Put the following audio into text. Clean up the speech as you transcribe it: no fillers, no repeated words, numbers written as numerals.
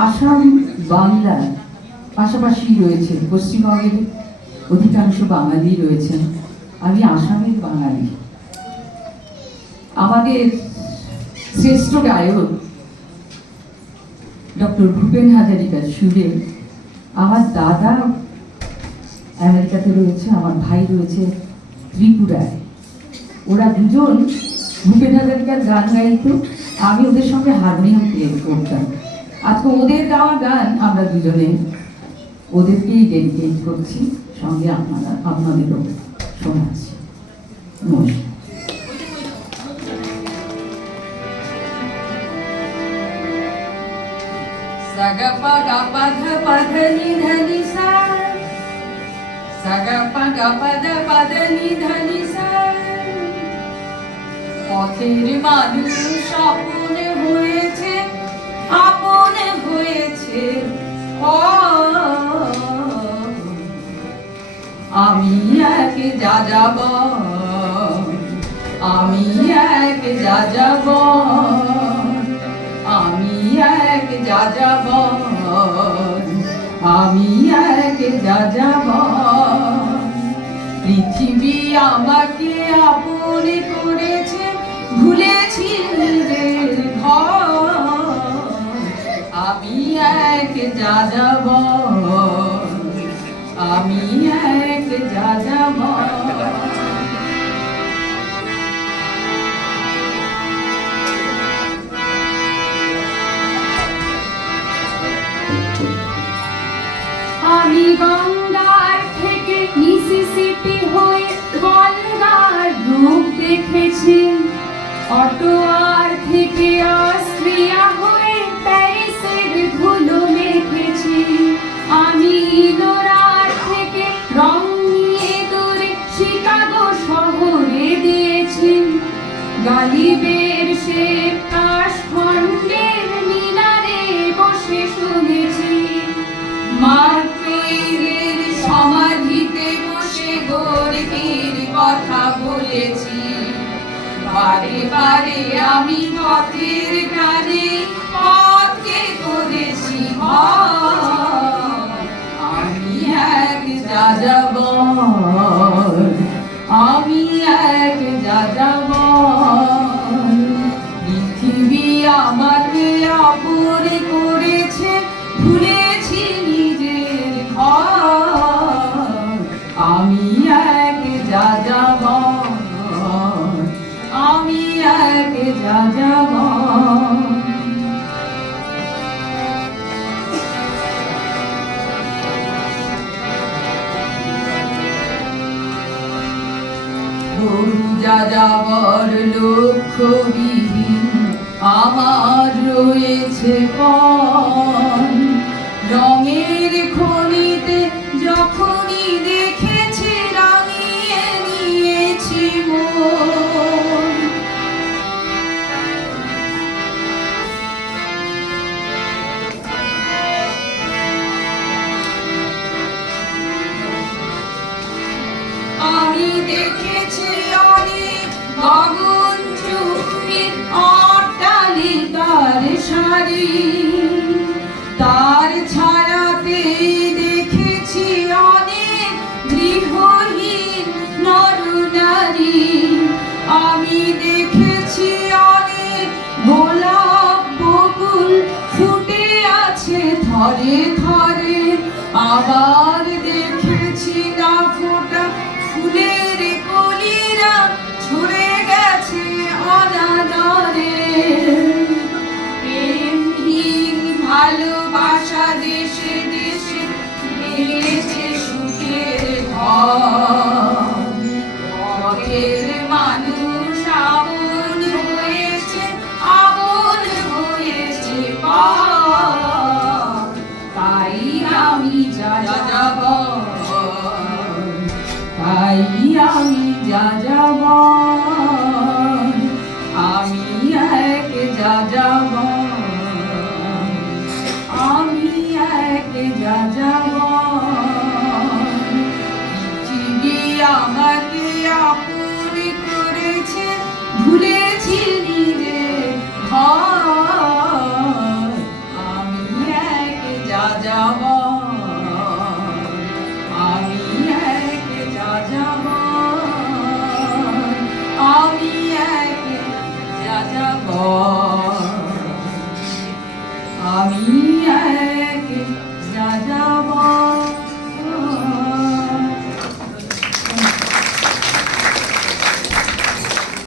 আসাম বাংলার পাশাপাশি রয়েছে, পশ্চিমবঙ্গের অধিকাংশ বাঙালি রয়েছেন। আমি আসামের বাঙালি। আমাদের শ্রেষ্ঠ গায়ক ডক্টর ভূপেন হাজারিকার সুরে আমার দাদা আমেরিকাতে রয়েছে, আমার ভাই রয়েছে ত্রিপুরায়। ওরা দুজন ভূপেন হাজারিকার গান গাইত, আমি ওদের সঙ্গে হারমোনিয়াম প্লে করতাম। আজকে ওদের গাওয়া গান আমরা দুজনে ওদেরকেই ডেডিকেট করছি, সঙ্গে আপনাদেরও শোনাচ্ছি। নমস্কার। Saga paga pada pada ni dhani sa, saga paga pada pada ni dhani sa, পথের মানুষ আপনে হয়েছে, আপনে হয়েছে। আমি এক যাযাব, আমি এক যাযাব, আমি এক যাযাব, আমি এক যাযাব। পৃথিবী আমাকে আপনি করেছে, ভুলেছি নিজের ঘর। আমি এক যাযাব, আমি এক যাযাব। আমি গঙ্গার থেকে মিসিসিপি হয়ে গঙ্গার রূপ দেখেছি, অটোয়ার থেকে অস্ট্রিয়া হয়ে প্যারিসের ধুলো মেখেছি। আমি ইলোরার থেকে রং নিয়ে দূরে শিকাগো শহরে দিয়েছি, গালিবের সে কাশখণ্ডের মিনারে বসে শুনেছি। মার্ক টুয়েনের সমাধিতে বসে গোর্কির কথা বলেছি। বারে বারে আমি পথের টানে পথকে করেছি ভয়। আমি এক যাযাব, আমি এক যাযাব। পৃথিবী আমাকে আপনে করেছে, ভুলেছি নিজের ঘর। আমি এক যাযাব, আমি এক যাযাব। গরু যাযাবর লক্ষ্যবিহীন আমার রয়েছে পণ। রঙের খনিতে যখনই দেখেছি রাঙিয়ে নিয়েছি মন। আমি দেখেছি অনেক গগনচুম্বী অট্টালিকার সারি, তার ছায়াতে দেখেছি অনেক গৃহহীন নরনারী। আমি দেখেছি অনেক গোলাপ বকুল ফুটে আছে থরে থরে, আবার দেখেছি না ফোটা ফুলের কলিরা ছড়ে গেছে অনাদরে। প্রেমহীন ভালোবাসা দেশে দেশে ভেঙেছে সুখের ঘর। পথের মানুষ আপন হয়েছে, আপন হয়েছে পথ। তাই আমি যাযাব, তাই আমি যাযাব, আমি এক যাযাব, আমি এক যাযাব। পৃথিবী আমাকে আপনি করেছে, ভুলেছি নিজের ঘর। আমি যাবা